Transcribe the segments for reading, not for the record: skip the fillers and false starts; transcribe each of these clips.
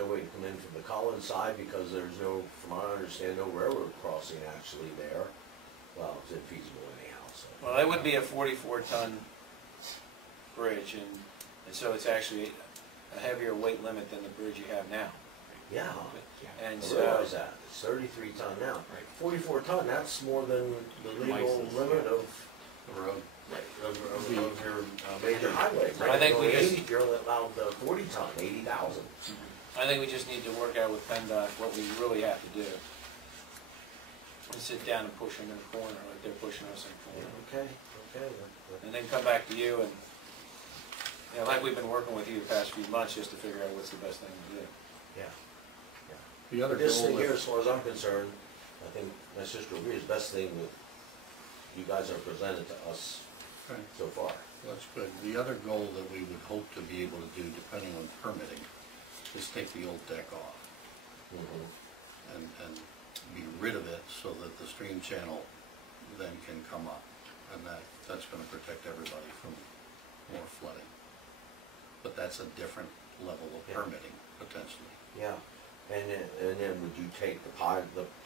no way to come in from the Collins side because there's no, from what I understand, no railroad crossing actually there. Well, it's infeasible anyhow, so. Well, that would be a 44-ton bridge, and so it's actually a heavier weight limit than the bridge you have now. Yeah, And I so, realize that. It's 33 ton now. 44 ton, that's more than the legal limit of The road. of your major highway. I think we just- You're allowed 40 ton, 80,000. I think we just need to work out with PennDOT what we really have to do. And sit down and push them in the corner like they're pushing us in the corner. Okay. And then come back to you and, you know, like we've been working with you the past few months just to figure out what's the best thing to do. Yeah. The other But this goal thing here, that, as far as I'm concerned, I think my sister agrees, best thing that you guys have presented to us right, so far. that's good. The other goal that we would hope to be able to do, depending on permitting, is take the old deck off and be rid of it so that the stream channel then can come up. And that's gonna protect everybody from more flooding. But that's a different level of Yeah. permitting, potentially. Yeah, and then would you take the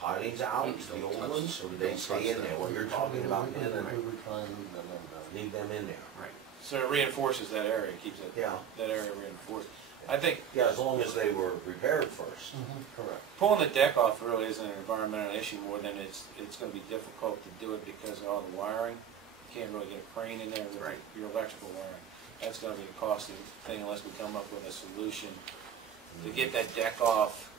pilings out, the old touch- ones, or do they don't stay touch in them. there? What you're talking about, in and We would try and leave them in there. leave them in there. Right. So it reinforces that area, keeps it, Yeah. that area reinforced. I think Yeah, as long as they were repaired first. Correct. pulling the deck off really isn't an environmental issue more than it's going to be difficult to do it because of all the wiring. You can't really get a crane in there with your electrical wiring. That's going to be a costly thing unless we come up with a solution to get that deck off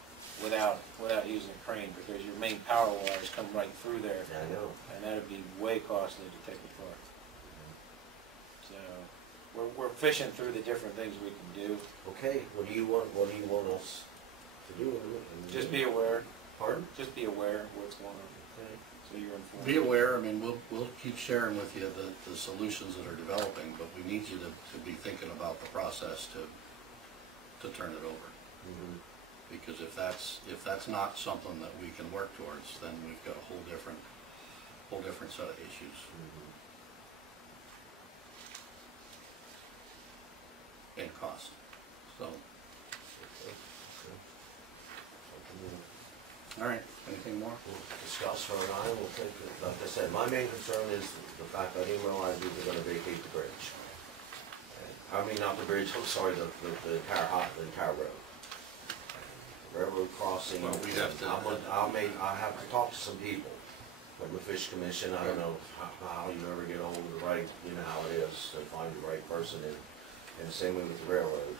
without using a crane, because your main power wires come right through there, Yeah, I know. and that would be way costly to take apart. So we're fishing through the different things we can do. Okay, what do you want us to do? Just be aware. Pardon? Just be aware of what's going on, Okay. so you're informed. Be aware, I mean, we'll keep sharing with you the solutions that are developing, but we need you to be thinking about the process to turn it over. Because if that's not something that we can work towards, then we've got a whole different set of issues. And cost, so, all right, anything more? We'll discuss her and I, we'll take it. Like I said, my main concern is the fact I didn't realize we were gonna vacate the bridge. I mean, not the bridge, I'm sorry, the entire road. The railroad crossing, Well, we have to- I have to talk to some people from the Fish Commission. I don't know how you ever get hold of the right, you know how it is, to find the right person, and the same way with the railroad.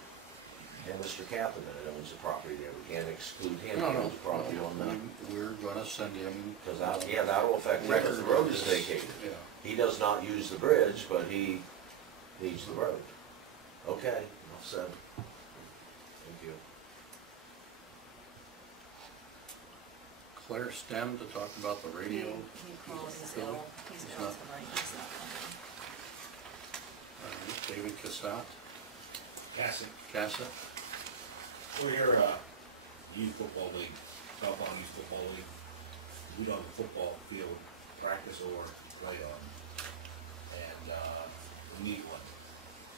And Mr. Kaplan that owns the property there, we can't exclude him, he owns the property on that. We're gonna send him. Because that'll affect him if the road is vacated. Yeah. He does not use the bridge, but he needs the road. Okay, enough said. Thank you. Claire Stem to talk about the radio. He called, he's ill, he's ill tonight, he's not coming. David Cassat, Cassett. We're here, youth football league, softball youth football league. We don't have a football field practice or play on, and we need one.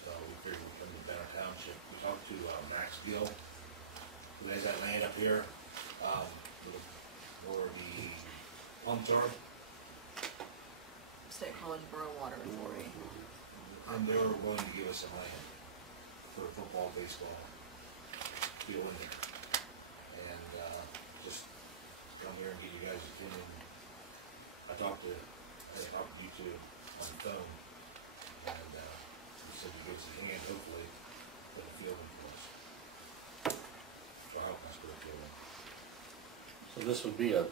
So we figured we'd come to Banner Township. We talked to Max Gill, who has that land up here, for the plum farm. State College Borough Water Authority. And they were willing to give us some land for football, baseball, field in there. And, just come here and get you guys' opinion. I talked to you two on the phone, and, he said he gives a hand, hopefully, put a field in for us. So I hope that's good field in. so this would be a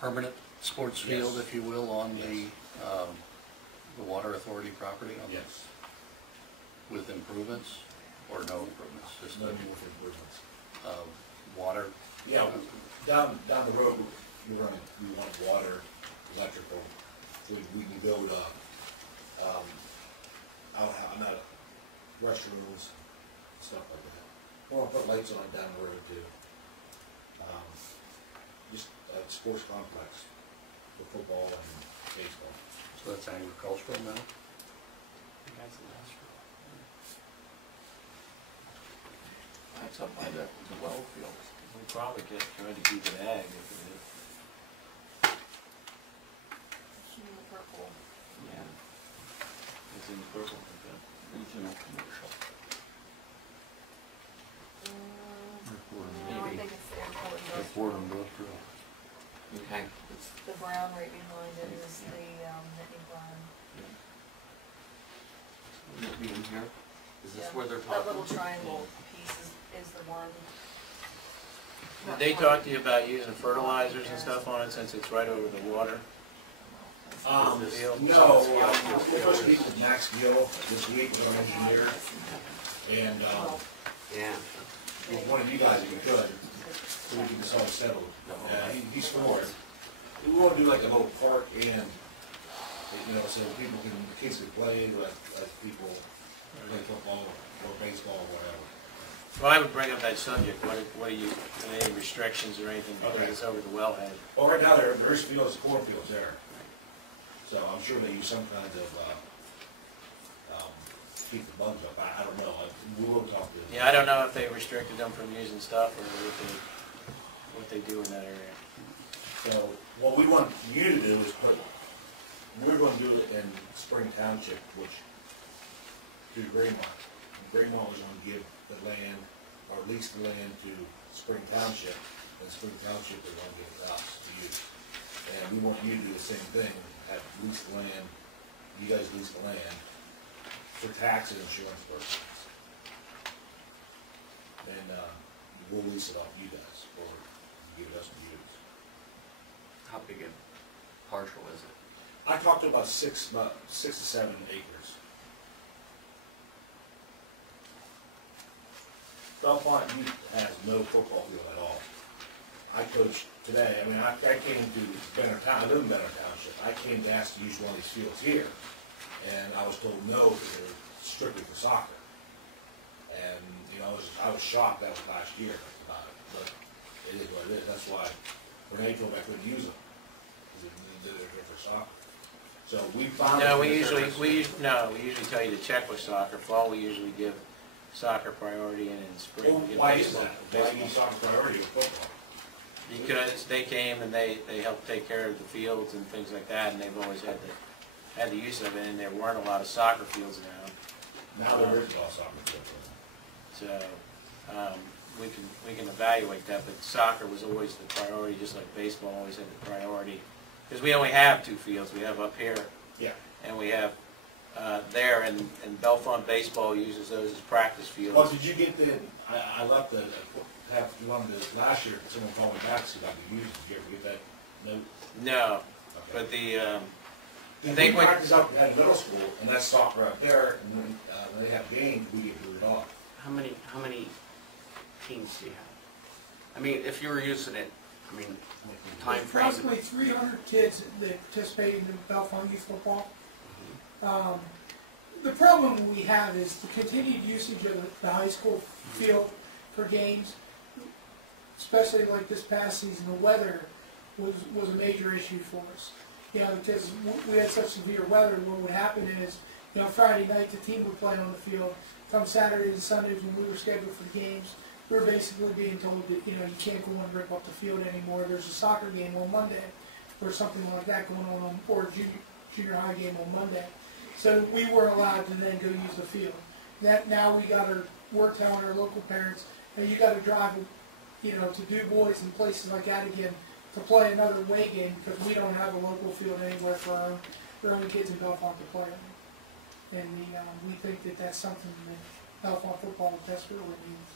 permanent sports field, Yes. if you will, on Yes. the Water Authority property? Yes. With improvements, or no improvements, just No more improvements. water? Yeah, down the road, we want water, electrical, so we can build, restrooms, stuff like that. Or put lights on down the road too. Just a sports complex for football and baseball. So that's agricultural now? It's up by the well field. We probably could try to keep it ag if it is. Should be the purple. Yeah. It's in the purple. Okay. Regional commercial. No, I Maybe. think it's the airport Airport industrial. industrial. Okay. It's the brown right behind it is the, Nittany brown. Would it be in here? Is this Yeah. where they're That little talking? triangle piece is the one. Did they talk to you about using fertilizers and stuff on it since it's right over the water? No, we're supposed to meet with Max Gill this week, our engineer, and, Yeah. with one of you guys if you could, so we can get this all settled. He's for it. We want to do like a little park and, so people can, the kids can play, like people play football or baseball or whatever. Well, I would bring up that subject. What are you, any restrictions or anything Okay. because it's over the wellhead? Well, right now there's fields, cornfields there. So I'm sure they use some kinds of, keep the bugs up. I don't know. We will talk to them. Yeah, I don't know if they restricted them from using stuff or what they do in that area. So what we want you to do is we're going to do it in Spring Township, which, to Greenmont. Greenmont was going to give the land, or lease the land to Spring Township, and Spring Township is going to give it to us to use. And we want you to do the same thing, have lease the land, you guys lease the land for tax and insurance purposes. And, we'll lease it off you guys, or give it us to use. How big a partial is it? I talked to about 6 to 7 acres. Bellefonte Youth has no football field at all. I coached today, I came to Benner Town, I live in Benner Township. I came to ask to use one of these fields here, and I was told no, because they're strictly for soccer. And, I was shocked, that was last year about it, but it is what it is. That's why Renee told me I couldn't use them, because they're for soccer. So we found. No, we usually tell you to check with soccer. Fall, we usually give soccer priority, and in spring. Well, we give why is baseball. that? Why do you soccer priority with football? Because they came and they helped take care of the fields and things like that, and they've always had the use of it, and there weren't a lot of soccer fields around. Now there is no soccer field. So, we can evaluate that, but soccer was always the priority, just like baseball always had the priority. Because we only have 2 fields. We have up here, Yeah. and we have there, and Bellefonte Baseball uses those as practice Well, fields. did you get I left last year, someone called me back, said I could use it. Did you ever get that note? No, Okay. but If think we when- practice up at middle school, and that's soccer up there, and when they have games, we get booted off. How many teams do you have? If you were using it, time frame. Approximately 300 kids that participate in the Bellefonte Youth Football. The problem we have is the continued usage of the high school field for games, especially like this past season. The weather was a major issue for us. Because we had such severe weather, what would happen is, Friday night the team would play on the field. Come Saturdays and Sundays when we were scheduled for the games, we were basically being told that, you can't go and rip up the field anymore. There's a soccer game on Monday or something like that going on, or a junior high game on Monday. So we weren't allowed to then go use the field. Now we're telling our local parents, hey, you got to drive, to Du Bois and places like that again to play another away game because we don't have a local field anywhere for our own kids in Bellefonte to play on. And we think that that's something that Bellefonte football desperately needs.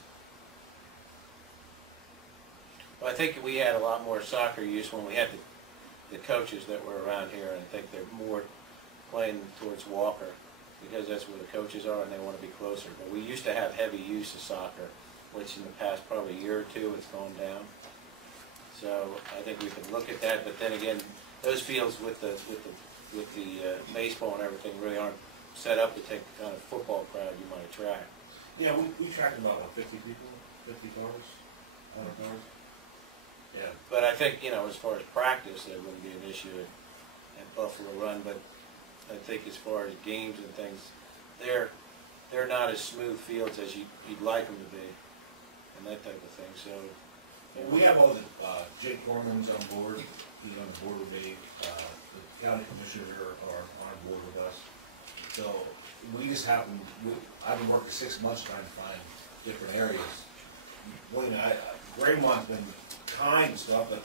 Well, I think we had a lot more soccer use when we had the coaches that were around here, and I think they're more playing towards Walker, because that's where the coaches are and they want to be closer. But we used to have heavy use of soccer, which in the past probably a year or 2 it's gone down. So I think we can look at that, but then again, those fields with the baseball and everything really aren't set up to take the kind of football crowd you might attract. Yeah, we tracked about 50 people, 50 cars, 100 cars. Yeah. But I think, as far as practice, there wouldn't be an issue at Buffalo Run, but I think as far as games and things, they're not as smooth fields as you'd like them to be. and that type of thing, so. Well, we have all the, Jake Corman's on board, he's on board with me, the county commissioners are on board with us. So, we just happen, I've been working 6 months trying to find different areas. Well, you know, Graymont's been kind and stuff, but,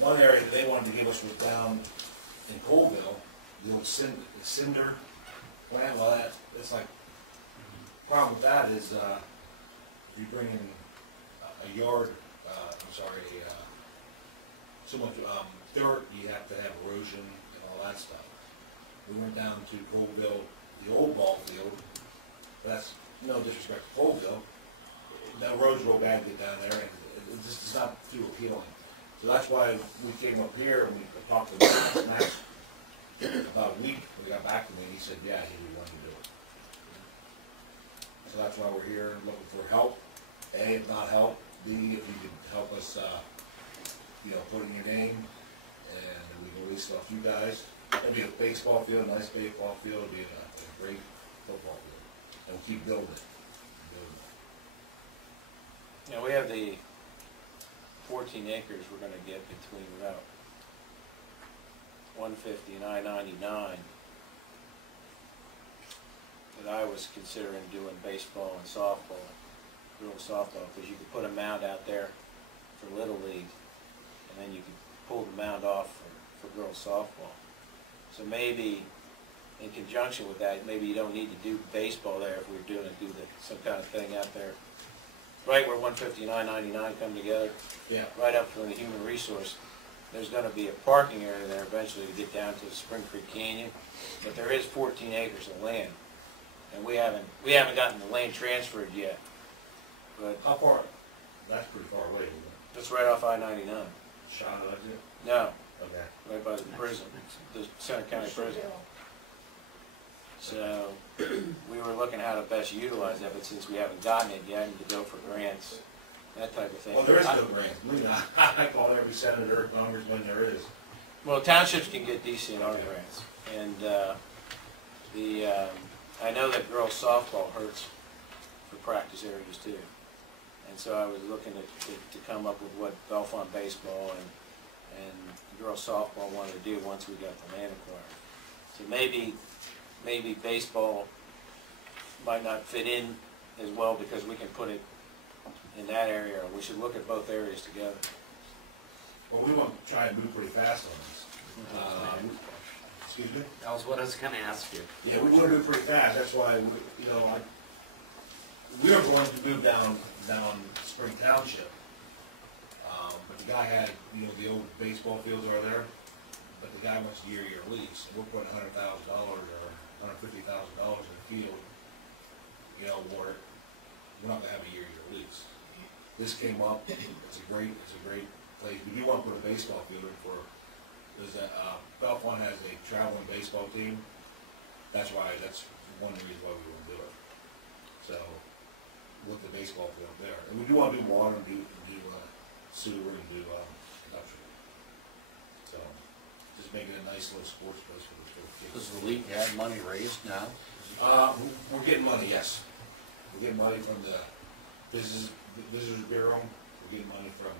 one area that they wanted to give us was down in Colville, the old cinder plant. Well, it's like, problem with that is, you bring in a yard, so much, dirt, you have to have erosion and all that stuff. We went down to Colville, the old ball field, that's no disrespect to Colville, the road's real bad to get down there, and it just is not too appealing. So that's why we came up here and we talked to Max about a week, when he got back to me, and he said, yeah, he would want to do it. So that's why we're here, looking for help. A, if not help, B, if you could help us, you know, put in your name, and we can lease off you guys. It'd be a baseball field, nice baseball field, it'd be a great football field, and we'll keep building it. Yeah, we have the 14 acres we're gonna get between Route 150 and I-99 that I was considering doing baseball and softball, girls softball, because you could put a mound out there for Little League, and then you could pull the mound off for girls softball. So maybe in conjunction with that, maybe you don't need to do baseball there if we're doing some kind of thing out there. Right where 150 and I-99 come together, Yeah. right up from the human resource, there's gonna be a parking area there eventually to get down to Spring Creek Canyon, but there is 14 acres of land, and we haven't gotten the land transferred yet, but How far? That's pretty far away, isn't it? that's right off I-99. Shawnee, is it? No, Okay. right by the prison, the Center County Prison. So, we were looking how to best utilize that, but since we haven't gotten it yet, and to go for grants, that type of thing. Well, there is no grant, believe it or not. I call every senator, congressman there is. Well, townships can get DCNR grants, and I know that girls softball hurts for practice areas too. And so I was looking to come up with what Bellefonte baseball and girls softball wanted to do once we got the land acquired. So maybe baseball might not fit in as well because we can put it in that area. We should look at both areas together. Well, we want to try and move pretty fast on this. Excuse me? That was what I was gonna ask you. Yeah, we want to move pretty fast, that's why, we are going to move down Spring Township. But the guy had, the old baseball fields are there, but the guy wants a year lease, and we're putting $100,000 or $150,000 in the field, where we're not gonna have a year lease. This came up, it's a great place. We do want to put a baseball field in for, Bellefonte has a traveling baseball team. That's one of the reasons why we want to do it. So, with the baseball field there. And we do want to do water and do sewer and do, industrial. So, just make it a nice little sports place for the kids. Does the league have money raised now? We're getting money, yes. We're getting money from the Visitors Bureau. We're getting money from,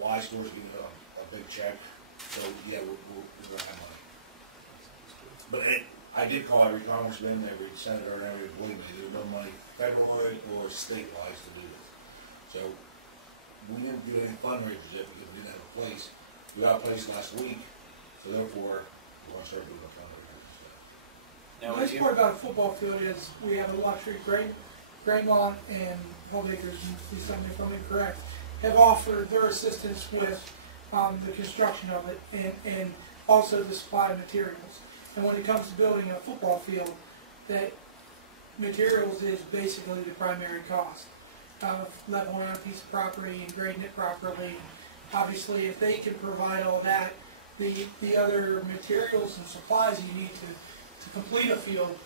Y Store's getting a big check. So, yeah, we're gonna have money. But I did call every congressman, every senator, and every, believe me, there's no money federally or statewide to do this. So, we didn't do any fundraisers yet because we didn't have a place. We got a place last week, so therefore, we're gonna start doing a fundraiser. Now, The nice part about a football field is we have a luxury, Greenlawn and Hellmakers, please tell me if I'm incorrect, have offered their assistance with the construction of it and also the supply of materials. And when it comes to building a football field, that materials is basically the primary cost of leveling out a piece of property and grading it properly. Obviously, if they can provide all that, the other materials and supplies you need to complete a field,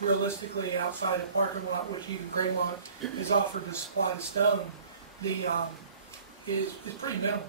realistically outside the parking lot, which even Greenlawn is offered to supply the stone, is pretty minimal.